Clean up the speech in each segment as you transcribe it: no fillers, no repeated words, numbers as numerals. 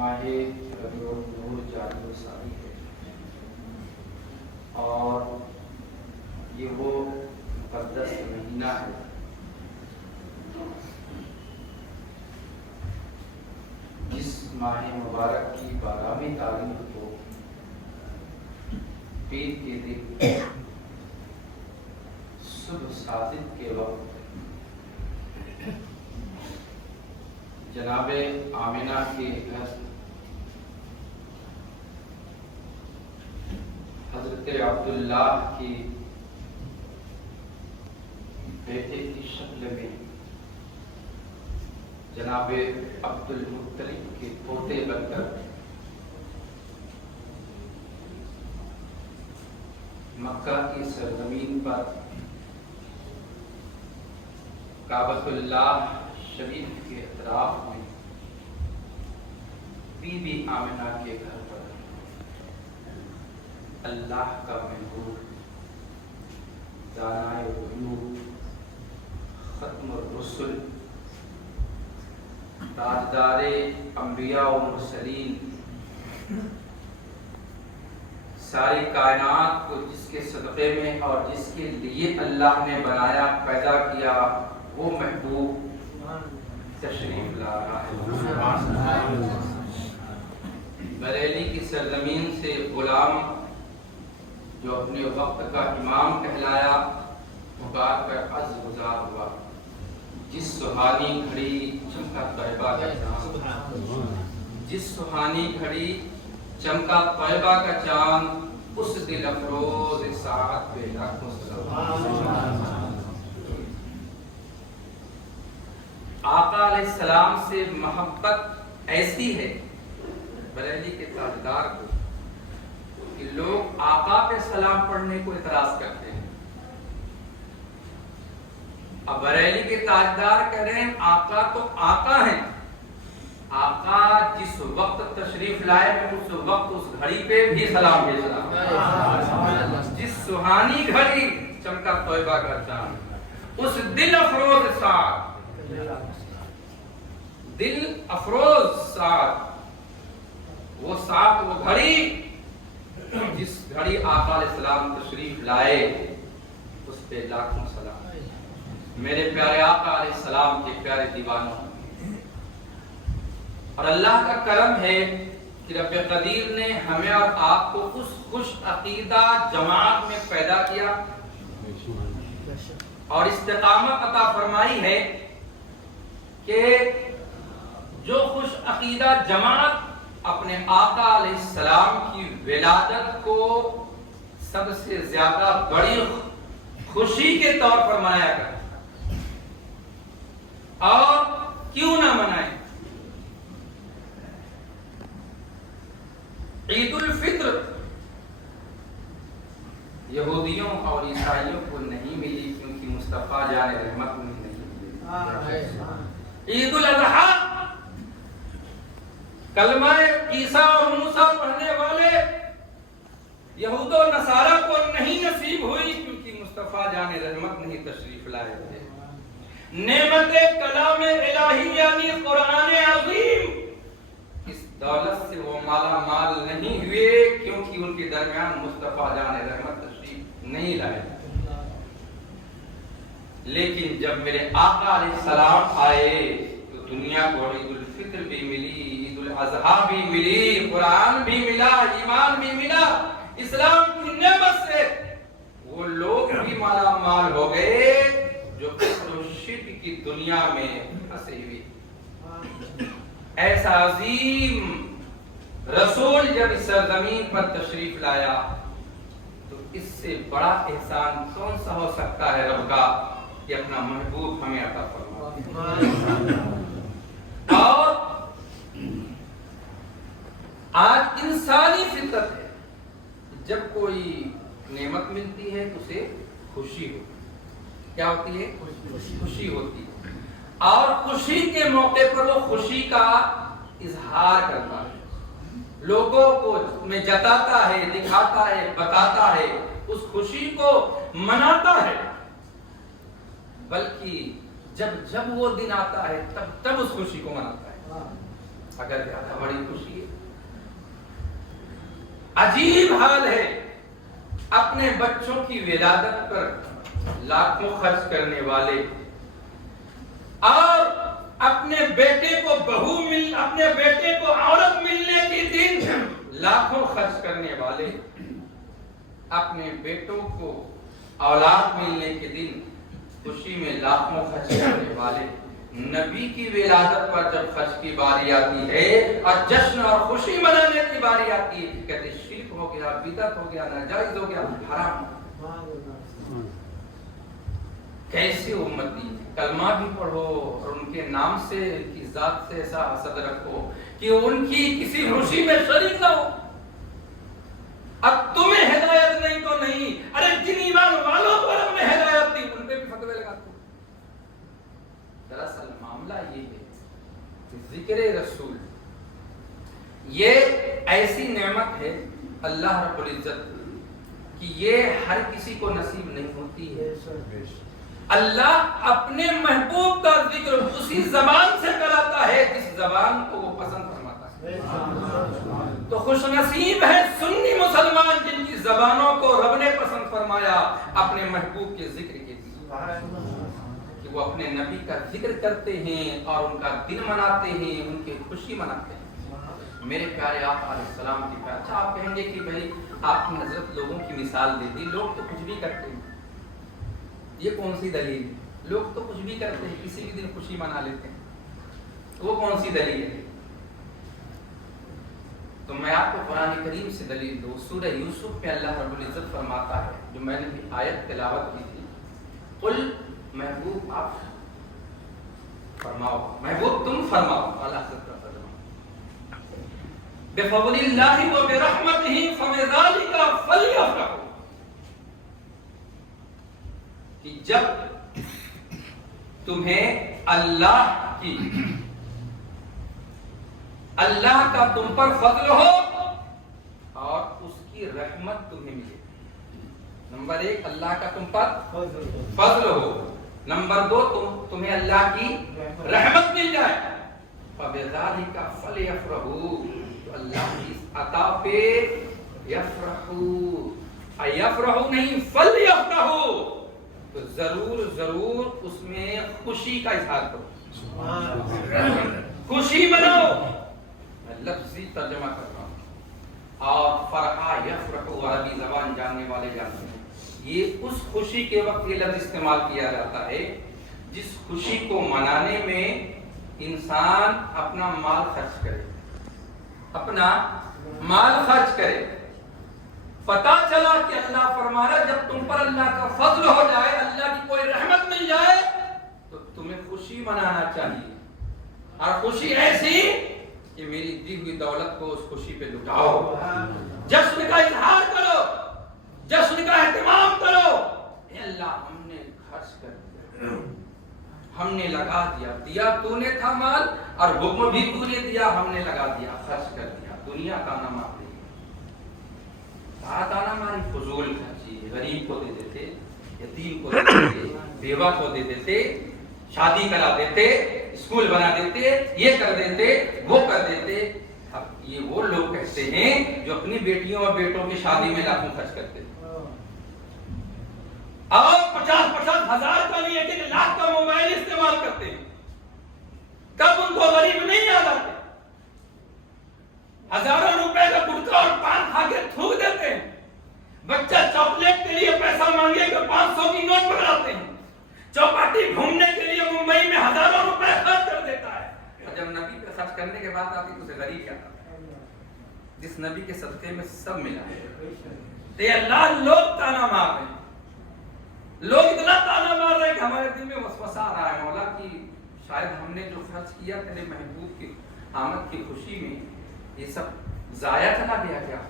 ماہ ربیع النور جاری و ساری ہے اور یہ وہ مقدس مہینہ ہے جس ماہ مبارک کی 12ویں تاریخ کو پیر کے دن صبح صادق کے وقت جناب آمنہ کے گھر حضرت عبداللہ کی بیٹے کی شکل میں جناب عبد المطلب کے پوتے بن کر مکہ کی سرزمین پر کعبۃ اللہ شریف کے اطراف میں بی بی آمنہ کے گھر پر اللہ کا محبوب دانائے الغیوب ختم الرسل تاجدار انبیاء و مرسلین ساری کائنات کو جس کے صدقے میں اور جس کے لیے اللہ نے بنایا پیدا کیا وہ محبوب تشریف لا رہا ہے۔ بریلی کی سرزمین سے غلام جو اپنے وقت کا امام کہلایا پکار کر عز گزار ہوا، جس سہانی گھڑی چمکا طیبہ کا چاند، جس سہانی گھڑی چمکا طیبہ کا چاند، اس دل افروز ساعت پہ لاکھوں سلام۔ آقا علیہ السلام سے محبت ایسی ہے بریلی کے تاجدار کو کہ لوگ آقا پہ سلام پڑھنے کو اعتراض کرتے ہیں۔ اب بریلی کے تاجدار کہہ رہے ہیں آقا تو آقا ہیں، آقا جس وقت تشریف لائے میں اس وقت اس گھڑی پہ بھی سلام بھیج رہا، جس سہانی گھڑی چمکا طیبہ کا چاند، اس دل افروز ساعت، دل افروز ساعت، وہ ساعت وہ گھڑی جس گھڑی آقا علیہ السلام تشریف لائے اس پہ لاکھوں سلام۔ میرے پیارے آقا علیہ السلام کے پیارے دیوانوں، اور اللہ کا کرم ہے کہ رب قدیر نے ہمیں اور آپ کو اس خوش عقیدہ جماعت میں پیدا کیا اور استقامت عطا فرمائی ہے کہ جو خوش عقیدہ جماعت اپنے آقا علیہ السلام کی ولادت کو سب سے زیادہ بڑی خوشی کے طور پر منایا کرتا، اور کیوں نہ منائیں؟ عید الفطر یہودیوں اور عیسائیوں کو نہیں ملی کیونکہ مصطفیٰ جان رحمت میں نہیں ملی۔ عید الاضحیٰ کلمہ عیسیٰ اور موسیٰ پڑھنے والے یہود و نصارہ کو نہیں نصیب ہوئی کیونکہ مصطفیٰ جان رحمت نہیں تشریف لائے تھے۔ نعمت کلام الہی یعنی قرآن عظیم، اس دولت سے وہ مالا مال نہیں ہوئے کیونکہ ان کے درمیان مصطفیٰ جان رحمت تشریف نہیں لائے۔ لیکن جب میرے آقا علیہ السلام آئے تو دنیا کو عید الفطر بھی ملی، عید الاضحیٰ بھی ملی، قرآن بھی ملا، ایمان بھی ملا، اسلام کی نعمت سے وہ لوگ بھی مالا مال ہو گئے جو فقر و شرک کی دنیا میں پھنسے ہوئے۔ ایسا عظیم رسول جب اس سرزمین پر تشریف لایا تو اس سے بڑا احسان کون سا ہو سکتا ہے رب کا کہ اپنا محبوب ہمیں عطا فرمائے۔ اور آج انسانی فطرت ہے جب کوئی نعمت ملتی ہے تو اسے خوشی ہوتی ہے۔ کیا ہوتی ہے؟ خوشی ہوتی ہے، اور خوشی کے موقع پر وہ خوشی کا اظہار کرتا ہے، لوگوں کو میں جتاتا ہے، دکھاتا ہے، بتاتا ہے، اس خوشی کو مناتا ہے۔ بلکہ جب وہ دن آتا ہے تب اس خوشی کو مناتا ہے۔ اگر زیادہ بڑی خوشی ہے. عجیب حال ہے اپنے بچوں کی ولادت پر لاکھوں خرچ کرنے والے اور اپنے بیٹے کو اپنے بیٹے کو عورت ملنے کے دن لاکھوں خرچ کرنے والے، اپنے بیٹوں کو اولاد ملنے کے دن خوشی میں لاکھوں خرچ کرنے والے، نبی کی ولادت پر جب خرچ کی باری آتی ہے اور جشن اور خوشی منانے کی باری آتی ہے، کہتے شرک ہو گیا، بدعت ہو گیا، ناجائز ہو گیا، حرام. کیسے امتی، کلمہ بھی پڑھو اور ان کے نام سے، ان کی ذات سے ایسا حسد رکھو کہ ان کی کسی خوشی میں شریک نہ ہو. اب تمہیں ہدایت نہیں تو نہیں، ارے جن ایمان والوں کو رب نے ہدایت دی ان پہ بھی فتوے لگاتے. دراصل معاملہ یہ ہے کہ ذکر رسول یہ ایسی نعمت ہے اللہ رب العزت کہ یہ ہر کسی کو نصیب نہیں ہوتی ہے. اللہ اپنے محبوب کا ذکر اسی زبان سے کراتا ہے جس زبان کو وہ پسند فرماتا ہے. تو خوش نصیب ہے سنی مسلمان جن کی زبانوں کو رب نے پسند فرمایا اپنے محبوب کے ذکر کے لیے، کہ وہ اپنے نبی کا ذکر کرتے ہیں اور ان کا دن مناتے ہیں، ان کی خوشی مناتے ہیں. میرے پیارے آقا علیہ السلام کی پیار. اچھا آپ کہیں گے کہ بھائی آپ نے حضرت لوگوں کی مثال دے دی، لوگ تو کچھ بھی کرتے ہیں، یہ کون سی دلیل ہے؟ لوگ تو کچھ بھی کرتے ہیں، کسی بھی دن خوشی منا لیتے ہیں، وہ کون سی دلیل ہے؟ تو میں آپ کو قرآن کریم سے دلیل دوں. سورہ یوسف میں اللہ رب العزت فرماتا ہے، جو میں نے بھی آیت تلاوت کی تھی، قل محبوب آپ فرماؤ، محبوب تم فرماؤ، اللہ سے بفضل اللہ وبرحمتہ فبذلک فلیفرحوا، کہ جب تمہیں اللہ کا تم پر فضل ہو اور اس کی رحمت تمہیں ملے. نمبر ایک، اللہ کا تم پر فضل ہو. نمبر دو، تمہیں اللہ کی رحمت مل جائے. فبذلک فلیفرحوا، تو اللہ کی عطا پہ یفرحوا، یفرحوا نہیں فلیفرحوا، تو ضرور اس میں خوشی کا اظہار کرو، خوشی مناؤ. میں لفظی ترجمہ کر رہا ہوں. اور فرحا یفرحوا عربی زبان جاننے والے جانتے ہیں، یہ اس خوشی کے وقت یہ لفظ استعمال کیا جاتا ہے جس خوشی کو منانے میں انسان اپنا مال خرچ کرے، اپنا مال خرچ کرے. پتا چلا کہ اللہ فرما رہا ہے جب تم پر اللہ کا فضل ہو جائے، اللہ کی کوئی رحمت مل جائے تو تمہیں خوشی منانا چاہیے. اور خوشی ایسی کہ میری دی ہوئی دولت کو اس خوشی پہ لٹاؤ، جشن کا اظہار کرو، جشن کا اہتمام کرو. اے اللہ ہم نے خرچ کر دیا، ہم نے لگا دیا تو نے تھا مال اور حکم بھی تو نے دیا، ہم نے لگا دیا، خرچ کر دیا. دنیا تانا مار رہی ہے، تانا ماری فضول خرچی. غریب کو دے دیتے، یتیم کو دے دیتے، بیوہ کو دے دیتے، شادی کرا دیتے، اسکول بنا دیتے، یہ کر دیتے، وہ کر دیتے. اب یہ وہ لوگ کہتے ہیں جو اپنی بیٹیوں اور بیٹوں کی شادی میں لاکھوں خرچ کرتے ہیں، اور 50-50 ہزار کا نہیں، 1 لاکھ کا موبائل استعمال کرتے ہیں. تب ان کو غریب نہیں یاد آتے. ہزاروں روپے کا گٹکا اور پان کھا کے تھوک دیتے ہیں. بچہ چاکلیٹ کے لیے پیسہ مانگے کہ 500 کی نوٹ پکڑاتے ہیں. چوپاٹی گھومنے کے لیے ممبئی میں ہزاروں روپے خرچ کر دیتا ہے. اور جب نبی پہ خرچ کرنے کے بعد آتی تو اسے غریب کہتا ہے، جس نبی کے صدقے میں سب ملا ہے. تو یہ اللہ لوگ تانا مار رہے ہیں، لوگ اتنا تانا مار رہے ہیں کہ ہمارے دل میں وسوسہ آ رہا ہے، مولا کی شاید ہم نے جو خرچ کیا تیرے محبوب کی آمد کی خوشی میں یہ سب ضائع چلا گیا کیا؟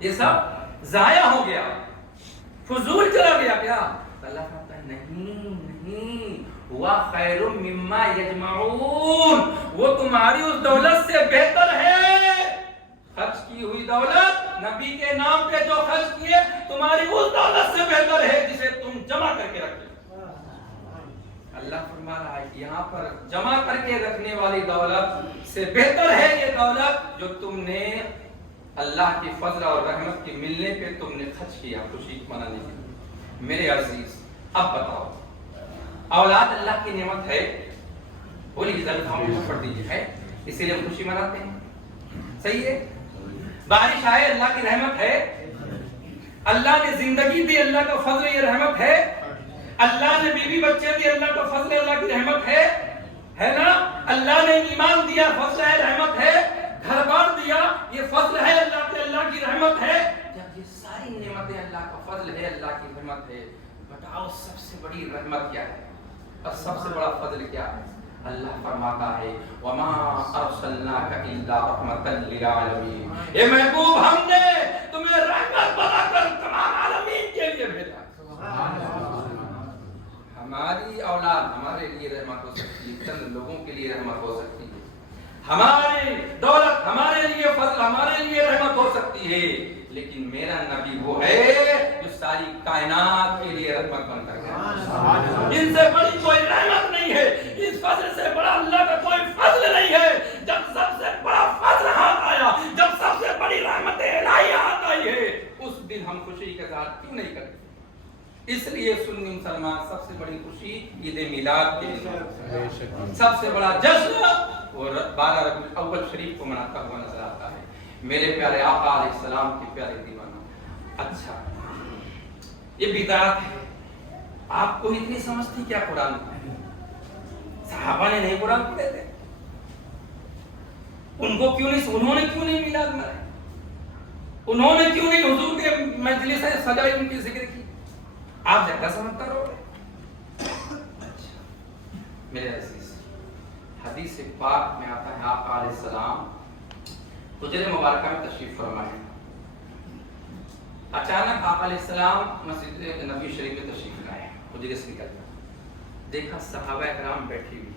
یہ سب ضائع ہو گیا، فضول چلا گیا کیا؟ اللہ کہتا ہے نہیں، ہوا خیر مما یجمعون، وہ تمہاری اس دولت سے بہتر ہے. خرچ کی ہوئی دولت نبی کے نام پہ جو خرچ کیے تمہاری اس دولت سے بہتر ہے جسے تم جمع کر کے رکھے. اللہ فرما رہا ہے کہ یہاں پر جمع کر کے رکھنے والی دولت سے بہتر ہے یہ دولت جو تم نے اللہ کی فضل اور رحمت کے ملنے پہ تم نے خرچ کیا خوشی منانے کے لیے۔ میرے عزیز اب بتاؤ، اولاد اللہ کی نعمت ہے، بولی ضرور ہم پڑھ دیجیے، ہے اسی لیے خوشی مناتے ہیں، صحیح ہے؟ بارش آئے اللہ کی رحمت ہے، اللہ نے زندگی دی اللہ کا فضل یہ رحمت ہے، اللہ نے بیوی بچے دی اللہ کا فضل اللہ کی رحمت ہے نا؟ اللہ نے ایمان دیا فضل ہے رحمت ہے، گھر بار دیا یہ فضل ہے اللہ کی رحمت ہے۔ جب یہ ساری نعمتیں اللہ کا فضل ہے اللہ کی رحمت ہے، بتاؤ سب سے بڑی رحمت کیا ہے اور سب سے بڑا فضل کیا ہے؟ اللہ فرماتا ہے وما ارسلناک الا رحمتا للعالمین، اے محبوب ہم نے تمہیں رحمت بنا کر تمام عالمین کے لیے بھیجا۔ ہماری اولاد ہمارے لیے رحمت ہو سکتی ہے، چند لوگوں کے لیے رحمت ہو سکتی ہے، ہماری دولت ہمارے لیے فضل ہمارے لیے رحمت ہو سکتی ہے، لیکن میرا نبی وہ ہے جو ساری کائنات کے لیے رحمت بن کر گیا۔ ان سے بڑی کوئی رحمت نہیں ہے، اس فضل سے بڑا اللہ کا کوئی فضل نہیں ہے۔ جب سب سے بڑا فضل ہاتھ آیا، جب سب سے بڑی رحمت الہی ہاتھ آئی ہے، اس دن ہم خوشی کا اظہار کیوں نہیں کرتے؟ اس لیے سنی مسلمان سب سے بڑی خوشی عید میلاد کے دن، سب سے بڑا جشن وہ 12 ربیع الاول شریف کو مناتا ہوا نظر آتا ہے۔ میرے پیارے آقا علیہ السلام کے پیارے دیوانوں، اچھا یہ بدعت ہے، آپ کو اتنی سمجھتی کیا قرآن میں؟ صحابہ نے نہیں قرآن پڑھے تھے؟ انہوں نے کیوں نہیں میلاد منائے؟ انہوں نے کیوں نہیں حضور کے مجلس سجائی ان کی ذکر کی؟ آپ زیادہ سمجھتا رہو گے؟ اچھا میرے عزیز، حدیث پاک میں آتا ہے آقا علیہ السلام حجرہ مبارکہ میں تشریف فرمائے، اچانک آقا علیہ السلام مسجد نبی شریف میں تشریف لائے، حجرے سے نکلنا دیکھا صحابہ کرام بیٹھی ہوئی،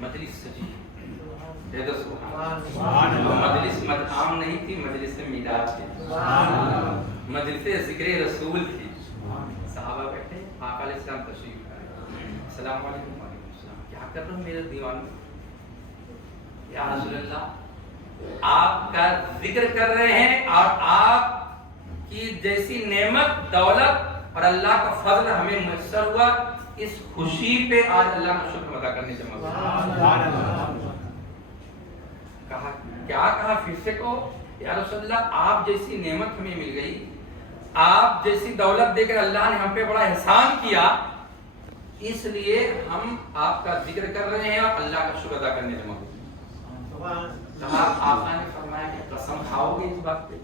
مجلس سجی، مجلس عام نہیں تھی، مجلس میلاد تھی، مجلس ذکر رسول تھی، صحابہ بیٹھے، آقا علیہ السلام تشریف لائے، السلام علیکم، وعلیکم السلام، کیا کر رہے ہو میرے دیوان میں؟ یا رسول اللہ آپ کا ذکر کر رہے ہیں اور آپ کی جیسی نعمت دولت اور اللہ کا فضل ہمیں میسر ہوا، اس خوشی پہ آج اللہ کا شکر ادا کرنے جمع ہوا۔ کہا کیا کہا؟ پھر سے کہو۔ یا رسول اللہ آپ جیسی نعمت ہمیں مل گئی، آپ جیسی دولت دے کر اللہ نے ہم پہ بڑا احسان کیا، اس لیے ہم آپ کا ذکر کر رہے ہیں اور اللہ کا شکر ادا کرنے جمع ہوئے۔ آقا نے فرمایا کہ قسم کھاؤ گے اس بات پہ؟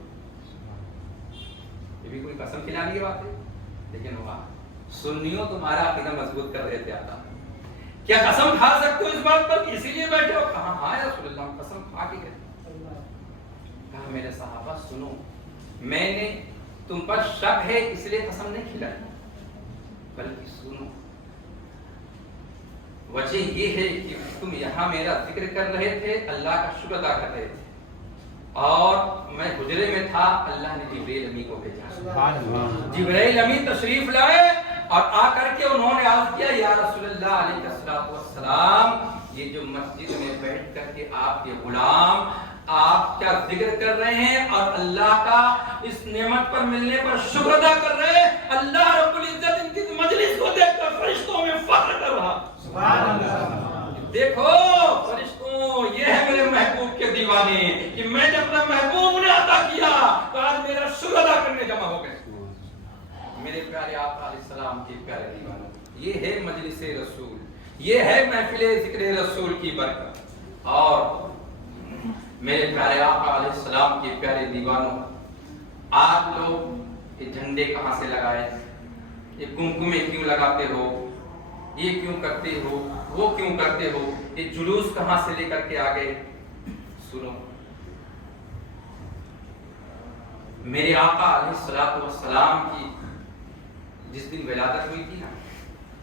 یہ بھی کوئی قسم کھلانے کی بات ہے، لیکن ہوا سنیوں تمہارا عقیدہ مضبوط کر رہے تھے آقا، کیا قسم کھا سکتے ہو اس بات پر اسی لیے بیٹھے ہو؟ کہا ہاں یا رسول اللہ ہم قسم کھا کے گئے۔ کہا میرے صحابہ سنو، میں نے تم پر شک ہے اس لیے قسم نہیں کھلائی، بلکہ سنو وجہ یہ ہے کہ تم یہاں میرا ذکر کر رہے تھے، اللہ کا شکر ادا کر رہے تھے، اور میں حجرے میں تھا، اللہ نے جبرائیل امی کو بھیجا، جبرائیل امی تشریف لائے اور آ کر کے انہوں نے عرض کیا یا رسول اللہ علیہ الصلوۃ والسلام، یہ جو مسجد میں بیٹھ کر کے آپ کے غلام آپ کیا ذکر کر رہے ہیں اور اللہ کا اس نعمت پر ملنے پر شکر ادا کر رہے ہیں، اللہ رب العزت ان کی مجلس کو دیکھ کر فرشتوں میں فخر کر رہا۔ دیکھو فرشتوں، یہ ہے میرے محبوب کے دیوانے کہ میں نے اپنا محبوب انہیں عطا کیا تو آج میرا شکر ادا کرنے جمع ہو گئے۔ میرے پیارے آقا علیہ السلام کے پیارے دیوانوں، یہ ہے مجلس رسول، یہ ہے محفل ذکر رسول کی برکت۔ اور میرے پیارے آقا علیہ السلام کے پیارے دیوانوں، آپ لوگ یہ جھنڈے کہاں سے لگائے، یہ کمکمے کیوں لگاتے ہو، یہ کیوں کرتے ہو، وہ کیوں کرتے ہو، یہ جلوس کہاں سے لے کر کے آگئے؟ سنو، میرے آقا علیہ السلام کی جس دن ولادت ہوئی تھی نا،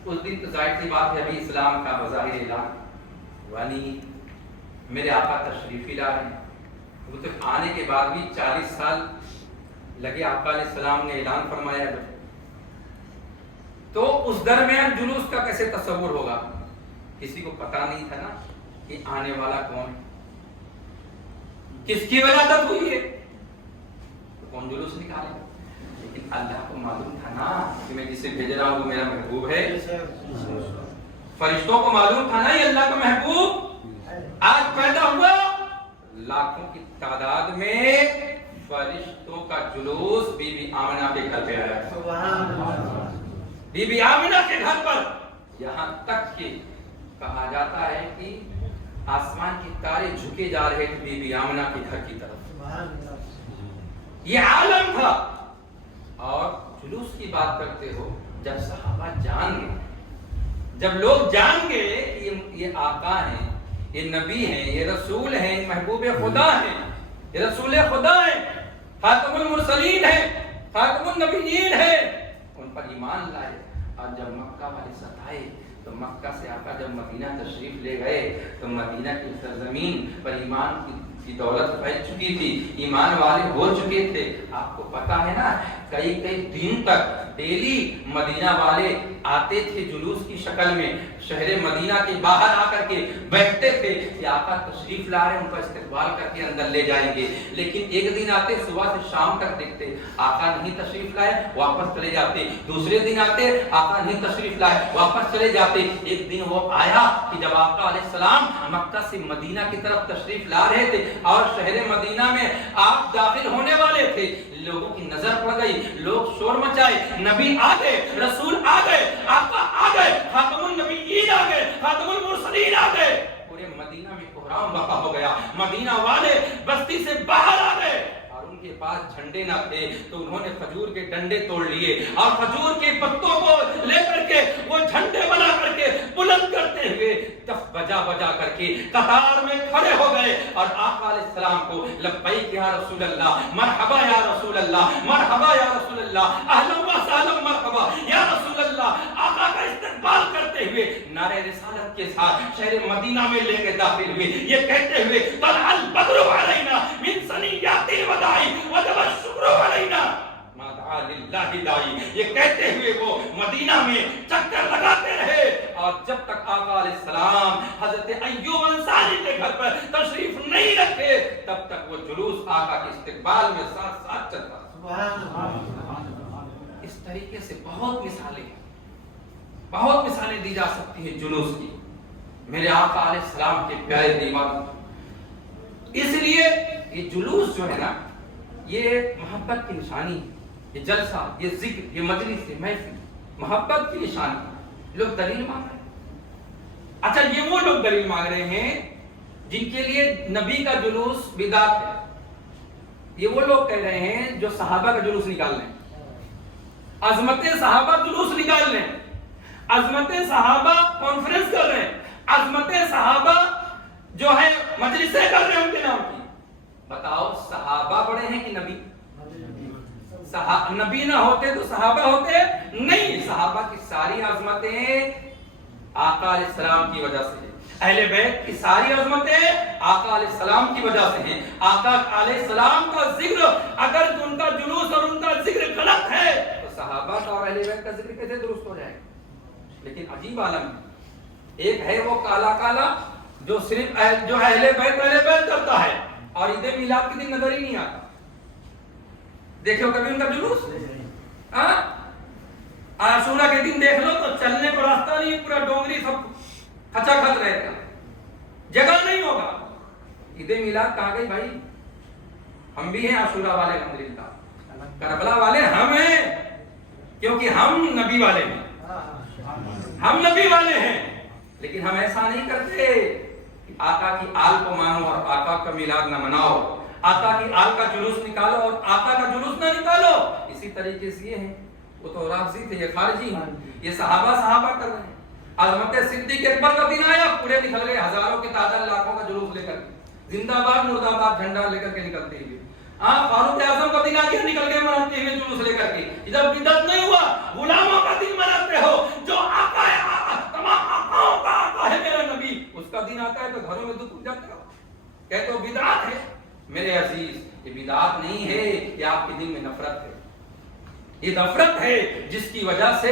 اس دن تو ظاہر سی بات ہے ابھی اسلام کا بظاہر اعلان وانی میرے آقا تشریف لا رہے ہیں، وہ تو آنے کے بعد بھی 40 سال لگے، آقا علیہ السلام نے اعلان فرمایا تو اس درمیان جلوس کا کیسے تصور ہوگا؟ کسی کو پتا نہیں تھا نا کہ آنے والا کون ہے، کس کی ولادت ہوئی ہے، تو کون جلوس نکالے گا؟ لیکن اللہ کو معلوم تھا نا کہ میں جسے بھیج رہا ہوں وہ میرا محبوب ہے. فرشتوں کو معلوم تھا نا یہ اللہ کا محبوب آج پیدا ہوا. لاکھوں کی تعداد میں فرشتوں کا جلوس بی بی آمنہ کے گھر پہ آیا. بی بی آمنہ کے گھر پر، یہاں تک کہ کہا جاتا ہے کہ آسمان کے تارے جھکے جا رہے تھے بی بی آمنہ کے گھر کی طرف. یہ عالم تھا. اور جلوس کی بات کرتے ہو، جب صحابہ جان گئے، جب لوگ جان گئے کہ یہ آقا ہیں، یہ نبی ہیں، یہ رسول ہیں، محبوب خدا ہیں، یہ رسول خدا ہیں، خاتم المرسلین ہیں، خاتم النبیین ہیں، ان پر ایمان لائے. اور جب مکہ والے ستائے تو مکہ سے آقا جب مدینہ تشریف لے گئے تو مدینہ کی سرزمین پر ایمان کی دولت پھیل چکی تھی، ایمان والے ہو چکے تھے. آپ کو پتا ہے نا کئی دن تک ڈیلی مدینہ والے آتے تھے جلوس کی شکل میں، شہر مدینہ کے باہر آ کر کے بیٹھتے تھے کہ آقا تشریف لا رہے ہیں، ان کا استقبال کر کے اندر لے جائیں گے. لیکن ایک دن آتے صبح سے شام تک دیکھتے آقا نہیں تشریف لائے، واپس چلے جاتے. دوسرے دن آتے آقا نہیں تشریف لائے، واپس چلے جاتے. ایک دن وہ آیا کہ جب آقا علیہ السلام مکہ سے مدینہ کی طرف تشریف لا رہے تھے اور شہر مدینہ میں آپ داخل ہونے والے تھے، لوگوں کی نظر پڑ گئی، لوگ شور مچائے، نبی آ گئے، رسول آ گئے، آقا آ گئے، خاتم النبیین آ گئے، خاتم المرسلین آ گئے. پورے مدینہ میں کوہرام برپا ہو گیا. مدینہ والے بستی سے باہر آ گئے اور ان کے پاس جھنڈے نہ تھے تو انہوں نے کھجور کے ڈنڈے توڑ لیے اور کھجور کے پتوں کو لے کر کے وہ جھنڈے بنا کر کے بلند کرتے ہوئے تف بجا بجا کر کے قطار میں کھڑے ہو گئے اور آقا علیہ السلام کو لبیک یا رسول اللہ، مرحبا یا رسول اللہ، مرحبا یا رسول اللہ، اہلا و سہلا مرحبا یا رسول اللہ، آقا کا استقبال کرتے ہوئے نعرہ رسالت کے ساتھ شہر مدینہ میں لے کے داخل ہوئے، یہ کہتے ہوئے طلع البدر علینا من ثنیات الوداع وجب الشکر علینا ما دعا للہ داعی. یہ کہتے ہوئے وہ مدینہ میں چکر لگاتے رہے اور جب تک آقا علیہ السلام حضرت ایوب انصاری کے گھر پر تشریف نہیں رکھے تب تک وہ جلوس آقا کے استقبال میں ساتھ ساتھ چلتا. اس طریقے سے بہت مثالیں دی جا سکتی ہیں جلوس کی. میرے آقا علیہ السلام کے پیارے دیوانوں، اس لیے یہ جلوس جو ہے نا یہ محبت کی نشانی، یہ جلسہ، یہ ذکر، یہ مجلس، یہ محفل محبت کی نشانی. لوگ دلیل مانگ رہے ہیں. اچھا یہ وہ لوگ دلیل مانگ رہے ہیں جن کے لیے نبی کا جلوس بدعت ہے. یہ وہ لوگ کہہ رہے ہیں جو صحابہ کا جلوس نکال لیں، عظمت صحابہ جلوس نکال لیں، عظمت صحابہ کانفرنس کر رہے ہیں، عظمت صحابہ جو ہے مجلسیں کر رہے ہیں ان کے نام کی. بتاؤ صحابہ بڑے ہیں کہ نبی؟ نبی نہ ہوتے تو صحابہ ہوتے نہیں. صحابہ کی ساری عظمتیں آقا علیہ السلام کی وجہ سے ہیں. اہل بیت کی ساری عظمتیں آقا علیہ السلام کی وجہ سے ہیں. آقا علیہ السلام کا ذکر اگر ان کا جلوس اور ان کا ذکر غلط ہے تو صحابہ کا اور اہل بیت کا ذکر کیسے درست ہو جائے گا؟ لیکن عجیب عالم ہے. ایک ہے وہ کالا کالا جو صرف جو اہل بیت کرتا ہے اور عید میلاد کے دن نظر ہی نہیں آتا. دیکھو کبھی ان کا جلوس؟ عاشورہ کے دن دیکھ لو تو چلنے کو راستہ نہیں، پورا ڈونگری سب کھچا کھچ رہے گا، جگہ نہیں ہوگا. عید میلاد کہاں گئی بھائی؟ ہم بھی ہیں عاشورہ والے الحمدللہ، کربلا والے ہم ہیں کیونکہ ہم نبی والے ہیں، ہم نبی والے ہیں. لیکن ہم ایسا نہیں کرتے کہ آقا کی آل کو مانو اور آقا کا میلاد نہ مناؤ، آقا کی آل کا جلوس نکالو اور آقا کا جلوس نہ نکالو. اسی طریقے سے یہ ہیں، وہ تو رافضی تھے، یہ خارجی ہیں، یہ صحابہ کر رہے ہیں. عظمت صدیق اکبر کا دن آیا، پورے نکل گئے ہزاروں کی تعداد، لاکھوں کا جلوس لے کر کے، زندہ باد مرد آباد جھنڈا لے کر کے نکلتے ہوئے. فاروق اعظم کا دن آ گیا، نکل گئے مناتے ہوئے جلوس لے کر کے. ادھر بدعت نہیں ہوا، غلاموں کا دن مناتے ہو. جو آقا ہے، تمام آقاؤں کا آقا ہے میرا نبی، اس کا دن آتا ہے تو گھروں میں دکھ اٹھ جاتے ہو، کہتے ہو بدعت ہے. میرے عزیز یہ بدعت نہیں ہے، یہ آپ کے دل میں نفرت ہے. یہ نفرت ہے جس کی وجہ سے